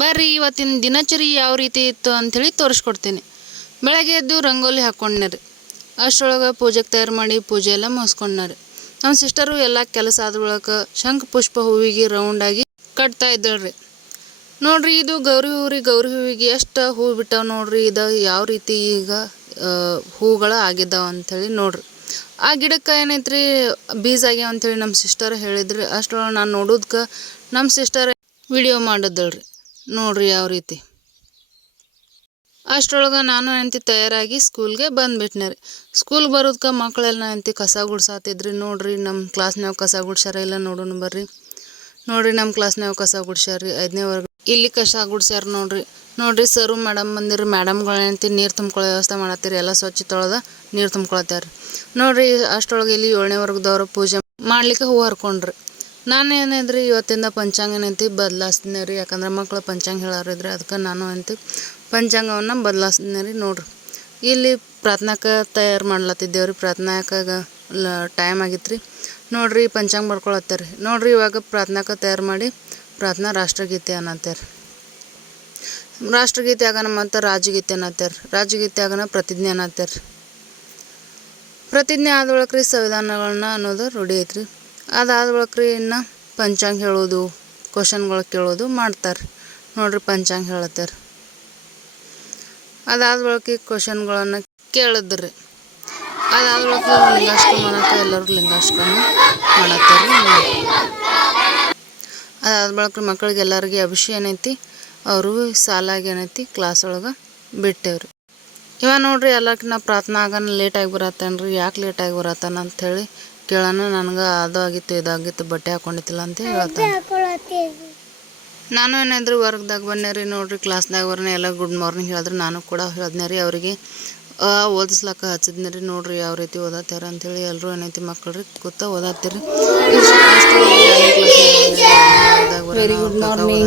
ಬರ್ರಿ, ಇವತ್ತಿನ ದಿನಚರಿ ಯಾವ ರೀತಿ ಇತ್ತು ಅಂಥೇಳಿ ತೋರಿಸ್ಕೊಡ್ತೀನಿ. ಬೆಳಗ್ಗೆ ಎದ್ದು ರಂಗೋಲಿ ಹಾಕ್ಕೊಂಡ್ನೆ ರೀ ಅಷ್ಟರೊಳಗೆ ಪೂಜೆಗೆ ತಯಾರು ಮಾಡಿ ಪೂಜೆ ಎಲ್ಲ ಮುಗಿಸ್ಕೊಂಡ್ನಾರಿ ನಮ್ಮ ಸಿಸ್ಟರು ಎಲ್ಲ ಕೆಲಸ ಆದ್ರೊಳಗೆ ಶಂಖ ಪುಷ್ಪ ಹೂವಿಗೆ ರೌಂಡಾಗಿ ಕಟ್ತಾ ಇದ್ದಳ್ರಿ ನೋಡ್ರಿ, ಇದು ಗೌರಿ ಹೂರಿ ಗೌರಿ ಹೂವಿಗೆ ಎಷ್ಟು ಹೂ ಬಿಟ್ಟಾವ ನೋಡ್ರಿ, ಇದು ಯಾವ ರೀತಿ ಈಗ ಹೂಗಳು ಆಗಿದ್ದಾವ ಅಂಥೇಳಿ ನೋಡ್ರಿ. ಆ ಗಿಡಕ್ಕೆ ಏನೈತ್ರಿ, ಬೀಜ ಆಗ್ಯಾವ ಅಂಥೇಳಿ ನಮ್ಮ ಸಿಸ್ಟರ್ ಹೇಳಿದ್ರಿ. ಅಷ್ಟರೊಳಗೆ ನಾನು ನೋಡೋದಕ್ಕೆ ನಮ್ಮ ಸಿಸ್ಟರ್ ವಿಡಿಯೋ ಮಾಡಿದ್ದಳ್ರಿ ನೋಡ್ರಿ ಯಾವ ರೀತಿ. ಅಷ್ಟರೊಳಗೆ ನಾನು ಅಂತಿ ತಯಾರಾಗಿ ಸ್ಕೂಲ್ಗೆ ಬಂದುಬಿಟ್ನೆ ರೀ. ಸ್ಕೂಲ್ಗೆ ಬರೋದ್ಕೆ ಮಕ್ಕಳೆಲ್ಲ ಅಂತಿ ಕಸ ಗುಡ್ಸಾತಿದ್ರಿ. ನೋಡ್ರಿ ನಮ್ಮ ಕ್ಲಾಸ್ನಾಗ ಕಸ ಗುಡ್ಸ್ಯಾರ ಇಲ್ಲ ನೋಡೋಣ ಬರ್ರಿ. ನೋಡ್ರಿ ನಮ್ಮ ಕ್ಲಾಸ್ನಾಗ ಕಸ ಗುಡ್ಸ್ಯಾರ. ಐದನೇ ವರ್ಗ ಇಲ್ಲಿ ಕಸ ಗುಡ್ಸ್ಯಾರ ನೋಡ್ರಿ. ನೋಡ್ರಿ ಸರು, ಮೇಡಮ್ ಬಂದಿರಿ. ಹೆಂಡ್ತಿ ನೀರು ತುಂಬ್ಕೊಳ್ಳೋ ವ್ಯವಸ್ಥೆ ಮಾಡತ್ತೀರಿ. ಎಲ್ಲ ಸ್ವಚ್ಛ ತೊಳೆದ ನೀರು ತುಂಬ್ಕೊಳತ್ಯಾರ. ನೋಡ್ರಿ ಅಷ್ಟರೊಳಗೆ ಇಲ್ಲಿ ಏಳನೇ ವರ್ಗದವ್ರು ಪೂಜೆ ಮಾಡ್ಲಿಕ್ಕೆ ಹೂ ಹರ್ಕೊಂಡ್ರಿ. ನಾನು ಏನಿದ್ರಿ, ಇವತ್ತಿಂದ ಪಂಚಾಂಗ ಏನೈತಿ ಬದಲಾಯಿಸ್ತೀನಿ ರೀ. ಯಾಕಂದ್ರೆ ಮಕ್ಕಳು ಪಂಚಾಂಗ ಹೇಳಾರಿದ್ರೆ ಅದಕ್ಕೆ ನಾನು ಅಂತಿ. ಪಂಚಾಂಗವನ್ನು ಬದಲಾಯಿಸ್ತೀನಿ ರೀ ನೋಡ್ರಿ. ಇಲ್ಲಿ ಪ್ರಾರ್ಥನಾಕ ತಯಾರು ಮಾಡ್ಲತ್ತಿದ್ದೇವೆ ರೀ ಪ್ರಾರ್ಥನಾಕಾಗ ಟೈಮ್ ಆಗಿತ್ತು ರೀ. ನೋಡ್ರಿ ಪಂಚಾಂಗ ಬರ್ಕೊಳತ್ತಾರ ನೋಡ್ರಿ, ಇವಾಗ ಪ್ರಾರ್ಥನಾಕ ತಯಾರು ಮಾಡಿ ಪ್ರಾರ್ಥನಾ ರಾಷ್ಟ್ರಗೀತೆ ಅನ್ನತ್ತಾರ ರಾಷ್ಟ್ರಗೀತೆ ಆಗನ ಮತ್ತು ರಾಜಗೀತೆ ಅನ್ನತ್ತಾರ ರಾಜಗೀತೆ ಆಗನ ಪ್ರತಿಜ್ಞೆ ಅನ್ನತ್ತಾರ ಪ್ರತಿಜ್ಞೆ ಆದೊಳಗೆ ರೀ ಸಂವಿಧಾನಗಳನ್ನ ಅನ್ನೋದು ರೂಢಿ ಐತ್ರಿ. ಅದಾದ ಬಳಿಕ ರೀ ಇನ್ನು ಪಂಚಾಂಗ ಹೇಳೋದು ಕ್ವಶನ್ಗಳು ಕೇಳೋದು ಮಾಡ್ತಾರೆ. ನೋಡ್ರಿ ಪಂಚಾಂಗ ಹೇಳತ್ತಾರ. ಅದಾದ ಬಳಿಕ ಕ್ವಶನ್ಗಳನ್ನು ಕೇಳಿದ್ರಿ. ಅದಾದ ಬಳಿಕ ಲಿಂಗಾಷ್ಟಮ ಅನ್ನಕ್ಕೆ ಎಲ್ಲರೂ ಲಿಂಗಾಷ್ಟಮ ಮಾಡತ್ತಾರ ಅದಾದ ಬಳಿಕ ಮಕ್ಕಳಿಗೆ ಎಲ್ಲರಿಗೆ ಅಭಿಷೇಕ ಏನೈತಿ, ಅವರು ಸಾಲಾಗಿ ಏನೈತಿ ಕ್ಲಾಸ್ ಒಳಗೆ ಬಿಟ್ಟೇವ್ರಿ. ಇವಾಗ ನೋಡ್ರಿ ಎಲ್ಲಕ್ಕಿನ್ನ ಪ್ರಾರ್ಥನಾ ಆಗನ ಲೇಟಾಗಿ ಬರತ್ತೇನ್ರಿ, ಯಾಕೆ ಲೇಟಾಗಿ ಬರತ್ತಾನ ಅಂಥೇಳಿ ಕೇಳೋಣ ನನಗೆ ಅದು ಆಗಿತ್ತು ಇದಾಗಿತ್ತು ಬಟ್ಟೆ ಹಾಕೊಂಡಿತ್ತಿಲ್ಲ ಅಂತ ಹೇಳ್ತಾನೆ. ನಾನು ಏನಾದರೂ ವರ್ಗದಾಗ ಬಂದೆ ರೀ ನೋಡ್ರಿ ಕ್ಲಾಸ್ನಾಗ ಬರ್ನೆ ಎಲ್ಲ ಗುಡ್ ಮಾರ್ನಿಂಗ್ ಹೇಳಿದ್ರೆ ನಾನು ಕೂಡ ಹೇಳಿದ್ನೆ ರೀ ಅವರಿಗೆ. ಓದಿಸ್ಲಕ್ಕ ಹಚ್ಚಿದ್ನಿ ರೀ ನೋಡ್ರಿ ಯಾವ ರೀತಿ ಓದತ್ತಾರ ಅಂತೇಳಿ ಎಲ್ಲರೂ ಏನೈತಿ ಮಕ್ಕಳು ರೀ ಕೂತ ಓದಾತ್ತೀರಿ. ವೆರಿ ಗುಡ್ ಮಾರ್ನಿಂಗ್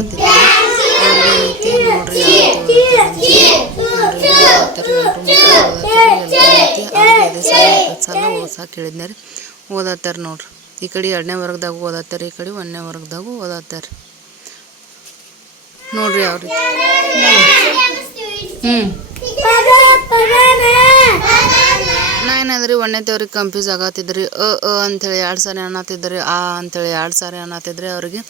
ಅವ್ರಿಗೆ ಏನೈತಿ ನೋಡ್ರಿ ಯಾವ ರೀತಿ ಓದಾತ್ತಾರ ಅಂಥೇಳಿ. ನೋಡ್ರಿ ಎಲ್ಲರೂ ಮಕ್ಳು ಓದಾತ್ತೀರಿ, ಎಲ್ಲರೂ ಏನೈತಿ ಅವ್ರಿಗೆ ಐದು ಸಲ ಇಪ್ಪತ್ತು ಸಲ ಓದ್ಸಾಕ ಹೇಳಿದ್ನೆ ರೀ. ಓದಾತ್ತಾರ ನೋಡ್ರಿ. ಈ ಕಡೆ ಎರಡನೇ ವರ್ಗದಾಗ ಓದಾತ್ತಾರ ಈ ಕಡೆ ಒಂದನೇ ವರ್ಗದಾಗೂ ಓದಾತ್ತಾರ ನೋಡ್ರಿ ಯಾವ ರೀತಿ ನಾ ಏನಾದ್ರಿ ಒಂದನೇ ತೇವ್ರಿಗೆ ಕನ್ಫ್ಯೂಸ್ ಆಗತ್ತಿದ್ರಿ. ಅ ಅ ಅಂಥೇಳಿ ಎರಡು ಸಾರಿ ಅನ್ನತ್ತಿದ್ರಿ, ಆ ಅಂತೇಳಿ ಎರಡು ಸಾರಿ ಅನ್ನತ್ತಿದ್ರಿ ಅವ್ರಿಗೆ.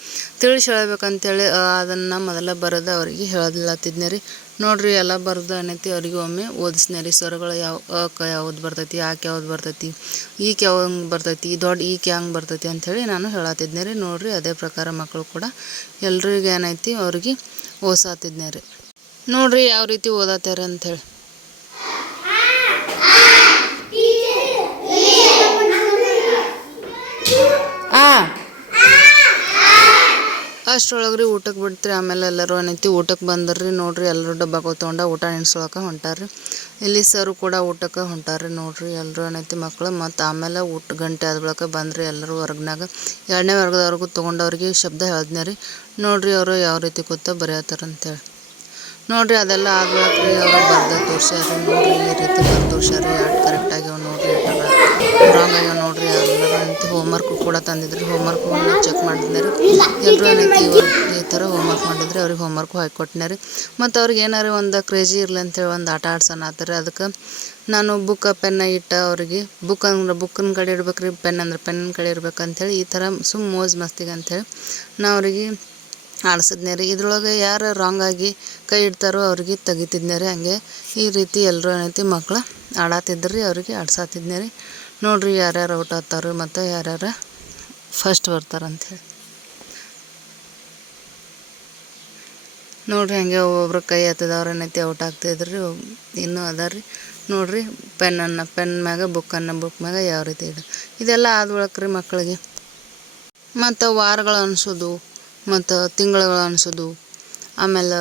ತಿಳಿಸಿ ಹೇಳ್ಬೇಕಂತೇಳಿ ಅದನ್ನು ಮೊದಲ ಬರೋದು ಅವ್ರಿಗೆ ಹೇಳಲತ್ತಿದ್ನೇ ರೀ. ನೋಡ್ರಿ, ಎಲ್ಲ ಬರ್ದು ಏನೈತಿ ಅವ್ರಿಗೆ ಒಮ್ಮೆ ಓದಿಸ್ನೆ ರೀ, ಸ್ವರಗಳು ಯಾವ ಅಕ್ಕ ಯಾವ್ದು ಬರ್ತೈತಿ, ಯಾಕೆ ಯಾವ್ದು ಬರ್ತೈತಿ, ಈಕ್ ಯಾವ ಹಂಗೆ ಬರ್ತೈತಿ, ದೊಡ್ಡ ಈಕೆ ಹಂಗೆ ಬರ್ತೈತಿ ಅಂಥೇಳಿ ನಾನು ಹೇಳತ್ತಿದ್ನೆ ರೀ. ನೋಡ್ರಿ, ಅದೇ ಪ್ರಕಾರ ಮಕ್ಕಳು ಕೂಡ ಎಲ್ರಿಗೂ ಏನೈತಿ ಅವ್ರಿಗೆ ಓಸಾತಿದ್ನೆ ರೀ. ನೋಡ್ರಿ, ಯಾವ ರೀತಿ ಓದತ್ತಾರೆ ಅಂಥೇಳಿ ಅಷ್ಟ್ರೊಳಗೆ ರೀ ಊಟಕ್ಕೆ ಬಿಡ್ತ್ರಿ. ಆಮೇಲೆ ಎಲ್ಲರೂ ಏನೈತಿ ಊಟಕ್ಕೆ ಬಂದ್ರಿ. ನೋಡ್ರಿ ಎಲ್ಲರೂ ಡಬ್ಬ ತೊಗೊಂಡ ಊಟ ನೆನೆಸ್ಕೊಳಕ್ಕೆ ಹೊಂಟಾರ್ರಿ. ಇಲ್ಲಿ ಸರು ಕೂಡ ಊಟಕ್ಕೆ ಹೊಂಟಾರ್ರಿ ನೋಡ್ರಿ. ಎಲ್ಲರೂ ಏನೈತಿ ಮಕ್ಳು ಮತ್ತು ಆಮೇಲೆ ಊಟ ಗಂಟೆ ಆದ ಬಳಿಕ ಬಂದ್ರಿ ಎಲ್ಲರೂ ವರ್ಗನಾಗ ಎರಡನೇ ವರ್ಗದವ್ರಿಗೂ ತೊಗೊಂಡವ್ರಿಗೆ ಶಬ್ದ ಹೇಳ್ದ್ನೆ ರೀ. ನೋಡ್ರಿ ಅವರು ಯಾವ ರೀತಿ ಕೂತ ಬರೆಯತ್ತಾರ ಅಂತೇಳಿ. ನೋಡ್ರಿ ಅದೆಲ್ಲ ಆದ ಬಳಿಕ ರೀ ಅವರು ಬರ್ದ ತೋರ್ಸ್ಯಾರ ನೋಡ್ರಿ ಈ ರೀತಿ ಬರ್ದು ತೋರ್ಸ್ಯಾರ ಎರಡು ಕರೆಕ್ಟ್ ಆಗ್ಯಾವ ನೋಡ್ರಿ. ಆಗ್ಯಾವ ನೋಡ್ರಿ. ಹೋಮ್ವರ್ಕ್ ಕೂಡ ಹೋಮ್ ಹೋಮ್ವರ್ಕ್ ಚೆಕ್ ಮಾಡಿದ್ನ ಎಲ್ಲರೂ ಏನೈತಿ ಈ ಥರ ಹೋಮ್ವರ್ಕ್ ಮಾಡಿದ್ರೆ ಅವ್ರಿಗೆ ಹೋಮ್ವರ್ಕು ಹಾಕಿ ರೀ ಮತ್ತು ಅವ್ರಿಗೆ ಏನಾರು ಒಂದು ಕ್ರೇಜಿ ಇರಲಿ ಅಂತೇಳಿ ಒಂದು ಆಟ ಆಡ್ಸೋಣ ಅದಕ್ಕೆ ನಾನು ಬುಕ್ ಪೆನ್ನ ಇಟ್ಟ ಅವ್ರಿಗೆ. ಬುಕ್ ಅಂದ್ರೆ ಬುಕ್ಕನ ಕಡೆ ಇಡ್ಬೇಕು ರೀ ಪೆನ್ ಅಂದ್ರೆ ಪೆನ್ನ ಕಡೆ ಇರ್ಬೇಕು ಅಂಥೇಳಿ ಈ ಥರ ಸುಮ್ಮ ಮೋಜ್ ಮಸ್ತಿಗೆ ಅಂಥೇಳಿ ನಾ ಅವ್ರಿಗೆ ಆಡ್ಸಿದ್ನೆ ರೀ ಇದ್ರೊಳಗೆ ಯಾರು ರಾಂಗ್ ಆಗಿ ಕೈ ಇಡ್ತಾರೋ ಅವ್ರಿಗೆ ತೆಗಿತಿದ್ನೆ ರೀ ಹಂಗೆ ಈ ರೀತಿ ಎಲ್ಲರೂ ಏನೈತಿ ಮಕ್ಳು ಆಡಾತಿದ್ರಿ, ಅವ್ರಿಗೆ ಆಡ್ಸಾತಿದ್ನೆ ರೀ ನೋಡ್ರಿ ಯಾರ್ಯಾರು ಔಟ್ ಆಗ್ತಾರೆ ಮತ್ತು ಯಾರ್ಯಾರು ಫಸ್ಟ್ ಬರ್ತಾರಂಥೇಳಿ ನೋಡ್ರಿ ಹಂಗೆ ಒಬ್ಬೊಬ್ರು ಕೈ ಹತ್ತಿದವ್ರು ಏನೈತಿ ಔಟ್ ಆಗ್ತಾಯಿದ್ರಿ ಇನ್ನೂ ಅದಾರ್ರಿ. ರೀ ನೋಡ್ರಿ ಪೆನ್ನನ್ನು ಪೆನ್ ಮ್ಯಾಗ ಬುಕ್ಕನ್ನು ಬುಕ್ ಮ್ಯಾಗ ಯಾವ ರೀತಿ ಇಡ ಇದೆಲ್ಲ ರೀ ಮಕ್ಕಳಿಗೆ ಮತ್ತು ವಾರಗಳು ಅನಿಸೋದು, ಮತ್ತು ತಿಂಗಳುಗಳು ಅನಿಸೋದು, ಆಮೇಲೆ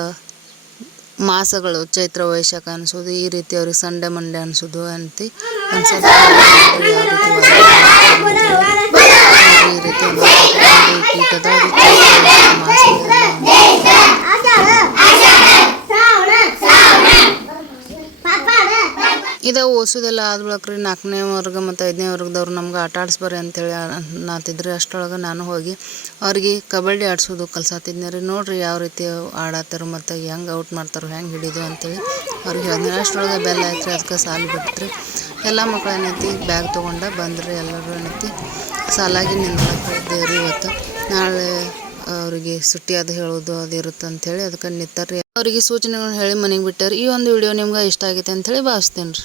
ಮಾಸಗಳು, ಚೈತ್ರ, ವೈಶಾಖ ಅನಿಸೋದು, ಈ ರೀತಿ ಅವ್ರಿಗೆ ಸಂಡೆ ಮಂಡೆ ಅನಿಸೋದು ಅಂತಿ. ಅನ್ಸೋದು ಯಾವ ರೀತಿ ಈ ರೀತಿ ಒಂದು ಪೀಠದ ಮಾಸಗಳೆಲ್ಲ ಇದು ಓಸೋದೆಲ್ಲ ಆದ ಬಳಕ್ರಿ ರೀ ನಾಲ್ಕನೇ ವರ್ಗ ಮತ್ತು ಐದನೇ ವರ್ಗದವ್ರು ನಮ್ಗೆ ಆಟ ಆಡಿಸ್ಬಾರಿ ಅಂತೇಳಿ ನಾತಿದ್ರಿ ಅಷ್ಟೊಳಗೆ ನಾನು ಹೋಗಿ ಅವ್ರಿಗೆ ಕಬಡ್ಡಿ ಆಡಿಸೋದು ಕಲ್ಸಾತಿದ್ನೇ ರೀ ನೋಡಿರಿ ಯಾವ ರೀತಿ ಆಡತ್ತಾರ ಮತ್ತು ಹೆಂಗೆ ಔಟ್ ಮಾಡ್ತಾರೋ, ಹೆಂಗೆ ಹಿಡಿದು ಅಂತೇಳಿ ಅವ್ರಿಗೆ ಹೇಳಿದ್ರೆ ಅಷ್ಟರೊಳಗೆ ಬೆಲ್ಲ ಐತ್ರಿ ಅದಕ್ಕೆ ಸಾಲು ಬಿಟ್ರಿ ಎಲ್ಲ ಮಕ್ಕಳು ಏನೈತಿ, ಬ್ಯಾಗ್ ತೊಗೊಂಡು ಬಂದ್ರಿ ಎಲ್ಲರೂ ಏನೈತಿ. ಸಾಲಾಗಿ ನಿಂದ್ರಕ್ಕೆ ರೀ ಇವತ್ತು. ನಾಳೆ ಅವರಿಗೆ ಸುಟ್ಟಿ ಅದು ಹೇಳೋದು, ಅದು ಇರುತ್ತೆ ಅಂಥೇಳಿ ಅದಕ್ಕೆ ನಿಂತಾರ್ರಿ. ಅವರಿಗೆ ಸೂಚನೆಗಳನ್ನ ಹೇಳಿ ಮನೆಗೆ ಬಿಟ್ಟಾರೆ. ಈ ಒಂದು ವಿಡಿಯೋ ನಿಮ್ಗೆ ಇಷ್ಟ ಆಗೈತೆ ಅಂಥೇಳಿ ಭಾವಿಸ್ತೀನಿ ರೀ.